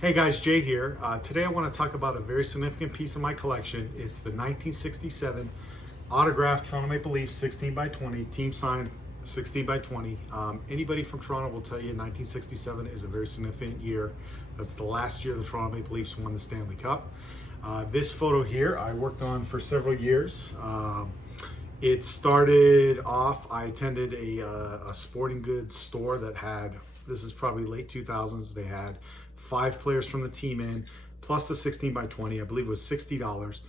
Hey guys, Jay here. Today I want to talk about a very significant piece of my collection. It's the 1967 autographed Toronto Maple Leafs 16 by 20, team signed 16 by 20. Anybody from Toronto will tell you 1967 is a very significant year. That's the last year the Toronto Maple Leafs won the Stanley Cup. This photo here I worked on for several years. It started off, I attended a sporting goods store that had, this is probably late 2000s, they had 5 players from the team in, plus the 16 by 20, I believe it was $60.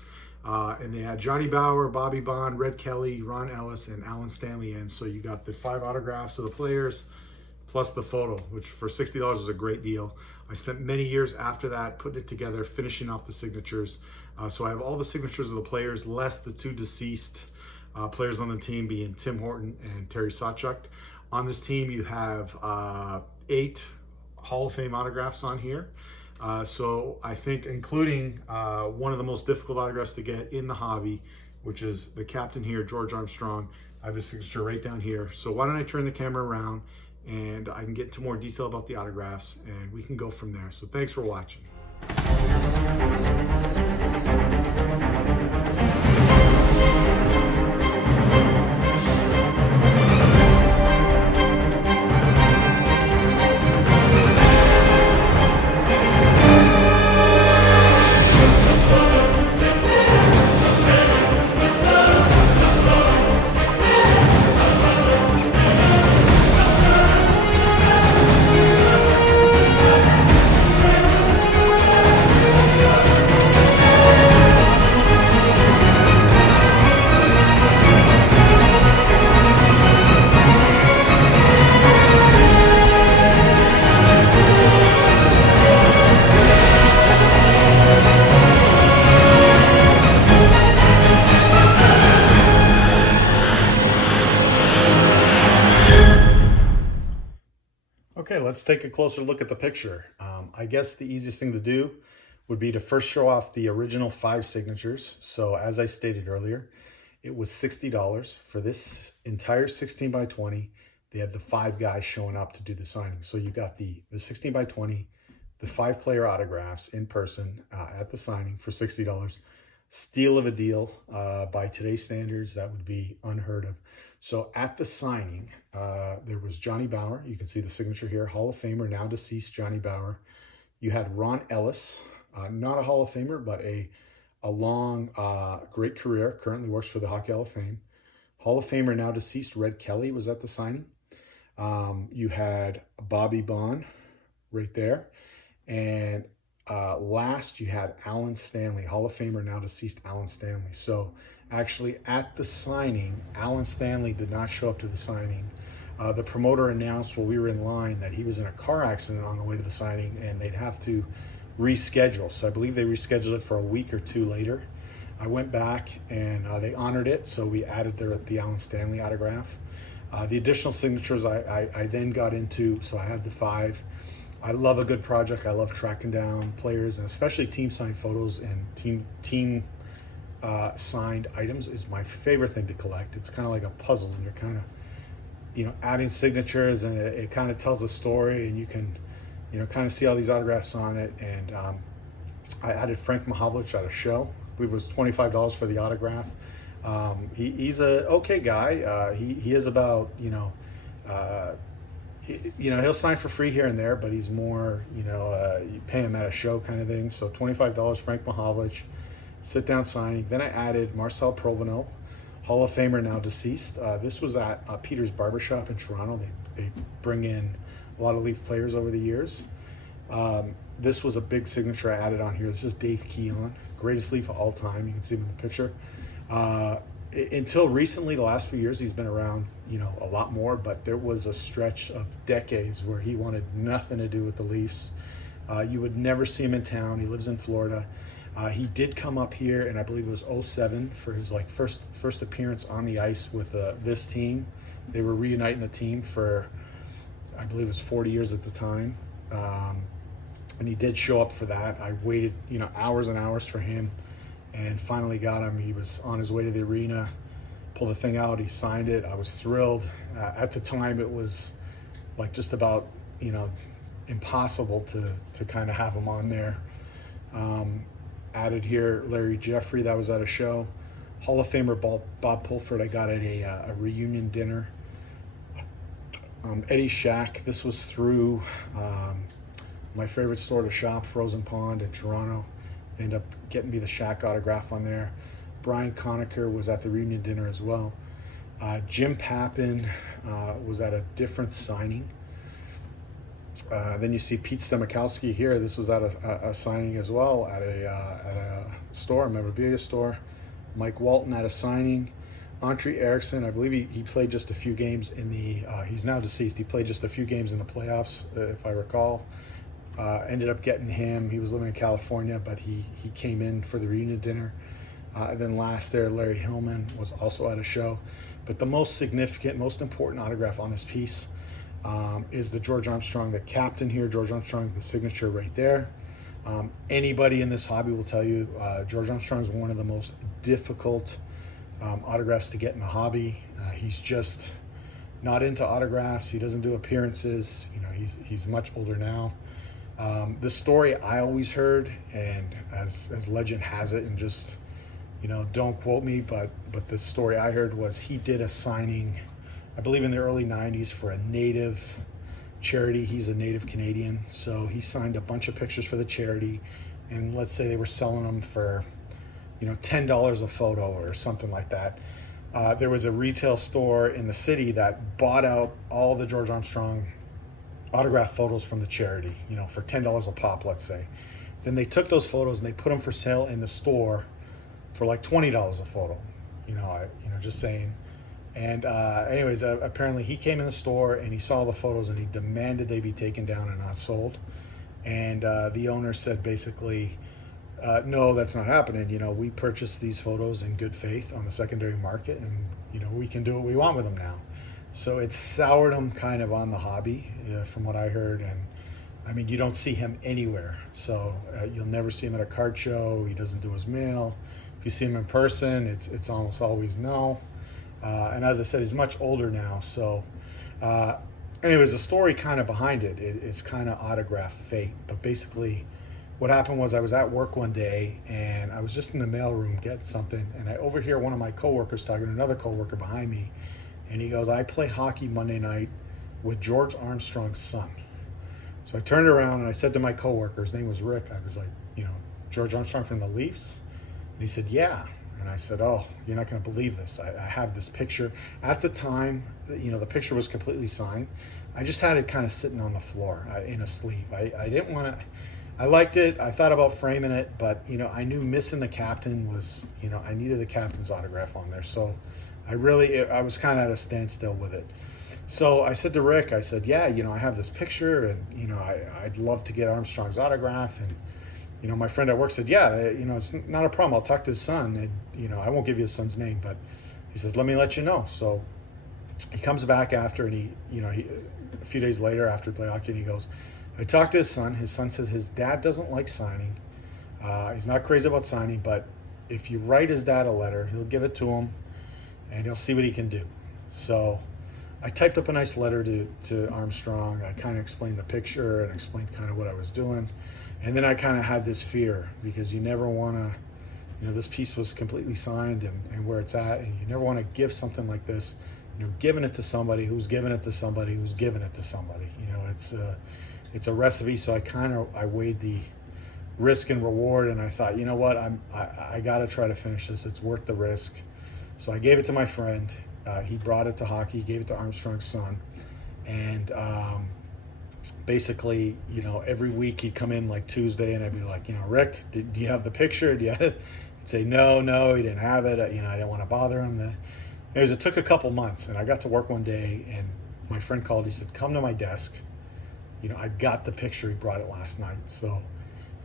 And they had Johnny Bower, Bobby Bond, Red Kelly, Ron Ellis, and Alan Stanley in. So you got the 5 autographs of the players, plus the photo, which for $60 is a great deal. I spent many years after that putting it together, finishing off the signatures. So I have all the signatures of the players, less the 2 deceased players on the team being Tim Horton and Terry Sawchuk. On this team, you have 8 Hall of Fame autographs on here. So I think including one of the most difficult autographs to get in the hobby, which is the captain here, George Armstrong. I have his signature right down here. So why don't I turn the camera around and I can get into more detail about the autographs and we can go from there. So thanks for watching. Okay, let's take a closer look at the picture. I guess the easiest thing to do would be to first show off the original 5 signatures. So as I stated earlier, it was $60 for this entire 16 by 20. They had the 5 guys showing up to do the signing. So you got the 16 by 20, the 5 player autographs in person at the signing for $60. Steal of a deal by today's standards. That would be unheard of. So at the signing, there was Johnny Bower. You can see the signature here, Hall of Famer, now deceased Johnny Bower. You had Ron Ellis, not a Hall of Famer, but a long, great career, currently works for the Hockey Hall of Fame. Hall of Famer, now deceased Red Kelly was at the signing. You had Bobby Bond right there. And last you had Alan Stanley, Hall of Famer, now deceased Alan Stanley. So actually at the signing, Alan Stanley did not show up to the signing. The promoter announced while we were in line that he was in a car accident on the way to the signing and they'd have to reschedule. So I believe they rescheduled it for a week or 2 later. I went back and they honored it. So we added the Alan Stanley autograph. The additional signatures I then got into, so I had the 5. I love a good project. I love tracking down players and especially team signed photos, and team signed items is my favorite thing to collect. It's kind of like a puzzle and you're kind of, adding signatures and it kind of tells a story and you can, kind of see all these autographs on it. And I added Frank Mahovlich at a show. I believe it was $25 for the autograph. He's a okay guy. He is about, he'll sign for free here and there, but he's more, you pay him at a show kind of thing. So $25, Frank Mahovlich, sit down signing. Then I added Marcel Provenot, Hall of Famer, now deceased. This was at Peter's Barbershop in Toronto. They bring in a lot of Leaf players over the years. This was a big signature I added on here. This is Dave Keelan, greatest Leaf of all time. You can see him in the picture. Until recently, the last few years, he's been around, a lot more, but there was a stretch of decades where he wanted nothing to do with the Leafs. You would never see him in town. He lives in Florida. He did come up here, and I believe it was 07 for his first appearance on the ice with this team. They were reuniting the team for, I believe it was 40 years at the time. And he did show up for that. I waited, hours and hours for him, and finally got him. He was on his way to the arena, pulled the thing out, he signed it. I was thrilled. At the time, it was like just about, impossible to kind of have him on there. Added here, Larry Jeffrey, that was at a show. Hall of Famer Bob Pulford, I got at a reunion dinner. Eddie Shack, this was through my favorite store to shop, Frozen Pond in Toronto. They ended up getting me the Shack autograph on there. Brian Conacher was at the reunion dinner as well. Jim Pappin was at a different signing. Then you see Pete Stemikowski here. This was at a signing as well at a store, a memorabilia store. Mike Walton at a signing. Andre Erickson, I believe he played just a few games in the, he's now deceased, he played just a few games in the playoffs, if I recall. Ended up getting him. He was living in California, but he came in for the reunion dinner. And then last there, Larry Hillman was also at a show. But the most significant, most important autograph on this piece is the George Armstrong, the captain here, George Armstrong, the signature right there. Anybody in this hobby will tell you George Armstrong is one of the most difficult autographs to get in the hobby. He's just not into autographs. He doesn't do appearances. You know, he's much older now. The story I always heard, and as legend has it, and just, you know, don't quote me, but the story I heard was he did a signing, I believe in the early 90s, for a native charity. He's a native Canadian, so he signed a bunch of pictures for the charity, and let's say they were selling them for, you know, $10 a photo or something like that. There was a retail store in the city that bought out all the George Armstrong autographed photos from the charity, you know, for $10 a pop, let's say. Then they took those photos and they put them for sale in the store for like $20 a photo, just saying. And anyways, apparently he came in the store and he saw the photos and he demanded they be taken down and not sold. And the owner said basically, no, that's not happening. You know, we purchased these photos in good faith on the secondary market, and, you know, we can do what we want with them now. So it soured him kind of on the hobby, from what I heard. And I mean, you don't see him anywhere. So you'll never see him at a card show. He doesn't do his mail. If you see him in person, it's almost always no. And as I said, he's much older now. So anyways, the story kind of behind it is kind of autograph fate. But basically what happened was I was at work one day and I was just in the mailroom getting something, and I overhear one of my coworkers talking to another coworker behind me, and he goes, "I play hockey Monday night with George Armstrong's son." So I turned around and I said to my coworker, his name was Rick, I was like, "You know, George Armstrong from the Leafs?" And he said, "Yeah." And I said, "Oh, you're not going to believe this. I have this picture." At the time, you know, the picture was completely signed. I just had it kind of sitting on the floor in a sleeve. I didn't want to, I liked it. I thought about framing it, but, you know, I knew missing the captain was, you know, I needed the captain's autograph on there. So I was kind of at a standstill with it. So I said to Rick, I said, "Yeah, you know, I have this picture and, you know, I'd love to get Armstrong's autograph." And, you know, my friend at work said, "Yeah, you know, it's not a problem. I'll talk to his son. And, you know, I won't give you his son's name, but," he says, "let me let you know." So he comes back after, and a few days later after the hockey, and he goes, "I talked to his son. His son says his dad doesn't like signing. He's not crazy about signing, but if you write his dad a letter, he'll give it to him and he'll see what he can do." So I typed up a nice letter to Armstrong. I kind of explained the picture and explained kind of what I was doing. And then I kind of had this fear, because you never want to, you know, this piece was completely signed and where it's at, and you never want to give something like this, you know, giving it to somebody who's giving it to somebody who's giving it to somebody. You know, it's a recipe. So I weighed the risk and reward, and I thought, you know what, I got to try to finish this. It's worth the risk. So I gave it to my friend. He brought it to hockey, gave it to Armstrong's son, and basically, you know, every week he'd come in like Tuesday, and I'd be like, you know, "Rick, do you have the picture? Do you have it?" He'd say, no, he didn't have it. You know, I didn't want to bother him. It took a couple months, and I got to work one day, and my friend called. He said, "Come to my desk. You know, I got the picture. He brought it last night." So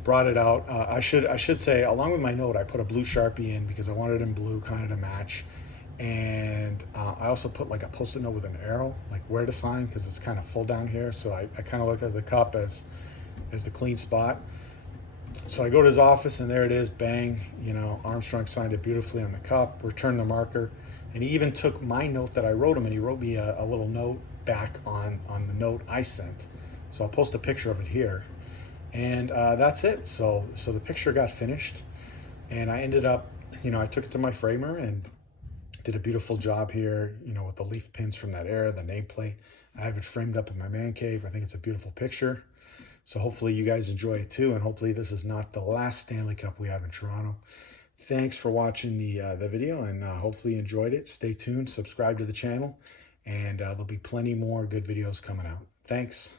brought it out. I should say, along with my note, I put a blue Sharpie in because I wanted it in blue, kind of to match. And I also put like a post-it note with an arrow, like where to sign, because it's kind of full down here. So I kind of look at the cup as the clean spot. So I go to his office, and there it is, bang, you know, Armstrong signed it beautifully on the cup, returned the marker, and he even took my note that I wrote him, and he wrote me a little note back on the note I sent So I'll post a picture of it here. And that's it. So the picture got finished, and I ended up, I took it to my framer and did a beautiful job here, with the leaf pins from that era, the nameplate. I have it framed up in my man cave. I think it's a beautiful picture. So hopefully you guys enjoy it too, and hopefully this is not the last Stanley Cup we have in Toronto. Thanks for watching the video, and hopefully you enjoyed it. Stay tuned, subscribe to the channel, and there'll be plenty more good videos coming out. Thanks.